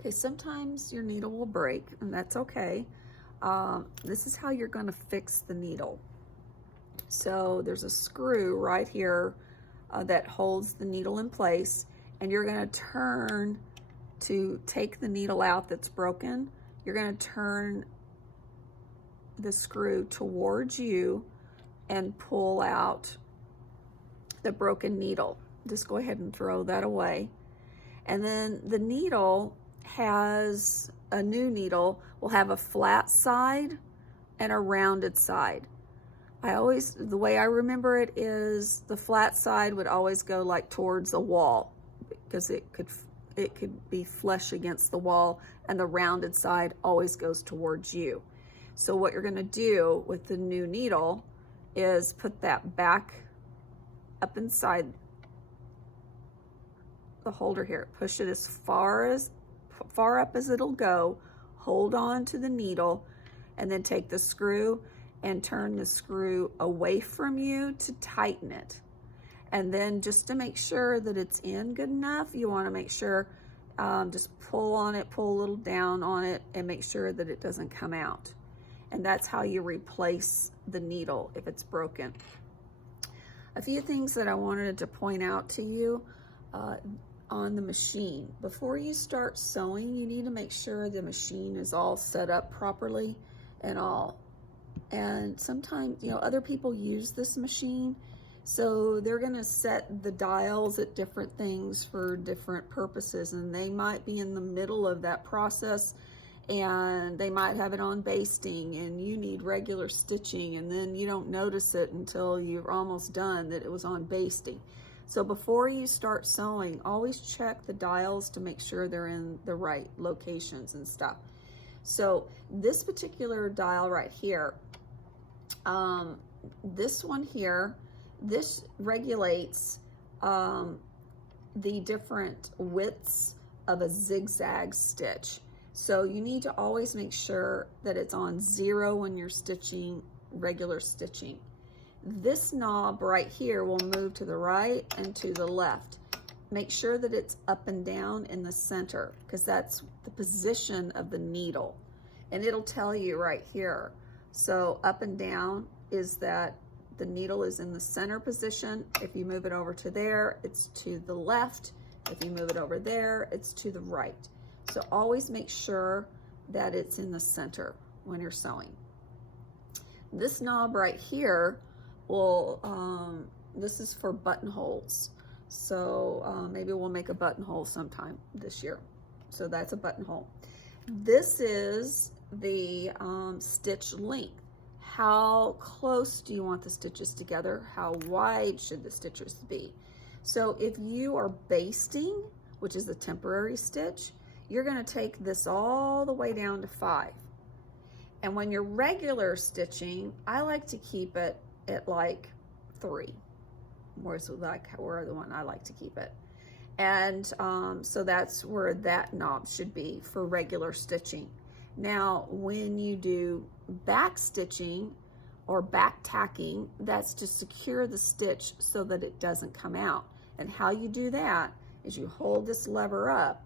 Okay, sometimes your needle will break, and that's okay. This is how you're going to fix the needle. So there's a screw right here that holds the needle in place, and you're going to turn to take the needle out that's broken. You're going to turn the screw towards you and pull out the broken needle. Just go ahead and throw that away. And then the needle has, a new needle will have a flat side and a rounded side. The way I remember it is the flat side would always go like towards a wall because it could be flush against the wall, and the rounded side always goes towards you. So what you're gonna do with the new needle is put that back up inside the holder here. Push it as far up as it'll go. Hold on to the needle, and then take the screw and turn the screw away from you to tighten it. And then just to make sure that it's in good enough, you want to make sure, just pull on it, pull a little down on it, and make sure that it doesn't come out. And that's how you replace the needle if it's broken. A few things that I wanted to point out to you on the machine. Before you start sewing, you need to make sure the machine is all set up properly and all. And sometimes, other people use this machine, so they're going to set the dials at different things for different purposes, and they might be in the middle of that process, and they might have it on basting, and you need regular stitching, and then you don't notice it until you're almost done that it was on basting. So before you start sewing, always check the dials to make sure they're in the right locations and stuff. So this particular dial right here, this one here, this regulates the different widths of a zigzag stitch. So you need to always make sure that it's on 0 when you're stitching regular stitching. This knob right here will move to the right and to the left. Make sure that it's up and down in the center, because that's the position of the needle. And it'll tell you right here. So up and down is that the needle is in the center position. If you move it over to there, it's to the left. If you move it over there, it's to the right. So always make sure that it's in the center when you're sewing. This knob right here will, this is for buttonholes. So maybe we'll make a buttonhole sometime this year. So that's a buttonhole. This is the stitch length. How close do you want the stitches together? How wide should the stitches be? So if you are basting, which is the temporary stitch, you're going to take this all the way down to 5. And when you're regular stitching, I like to keep it at like 3. Where's the one I like to keep it. And so that's where that knob should be for regular stitching. Now, when you do back stitching or back tacking, that's to secure the stitch so that it doesn't come out. And how you do that is you hold this lever up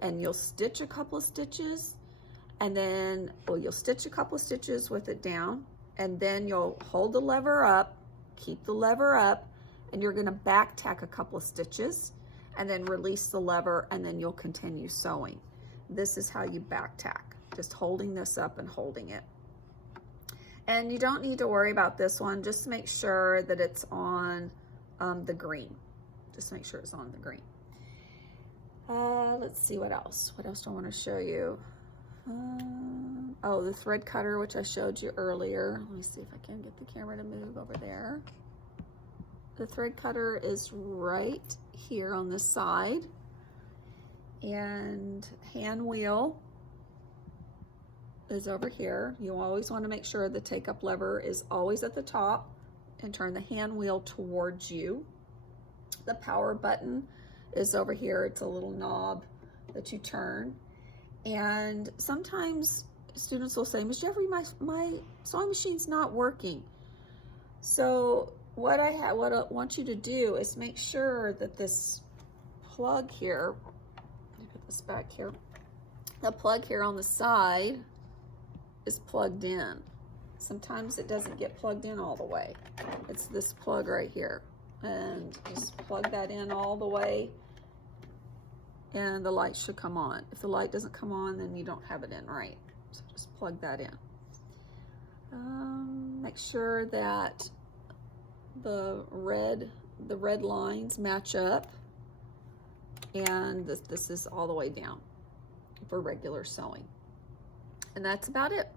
and you'll stitch a couple of stitches, and then, you'll stitch a couple of stitches with it down, and then you'll hold the lever up, keep the lever up, and you're going to back tack a couple of stitches, and then release the lever, and then you'll continue sewing. This is how you back tack, just holding this up and holding it. And you don't need to worry about this one. Just make sure that it's on the green. Just make sure it's on the green. Let's see what else. What else do I want to show you? Oh, the thread cutter, which I showed you earlier. Let me see if I can get the camera to move over there. The thread cutter is right here on this side. And hand wheel is over here. You always want to make sure the take-up lever is always at the top and turn the hand wheel towards you. The power button is over here. It's a little knob that you turn. And sometimes students will say, Ms. Jeffrey, my sewing machine's not working. So what I want you to do is make sure that this plug here, let me put this back here, The plug here on the side is plugged in. Sometimes it doesn't get plugged in all the way. It's this plug right here. And just plug that in all the way and the light should come on. If the light doesn't come on, then you don't have it in right. So just plug that in. Make sure that the red lines match up, and this is all the way down for regular sewing. And that's about it.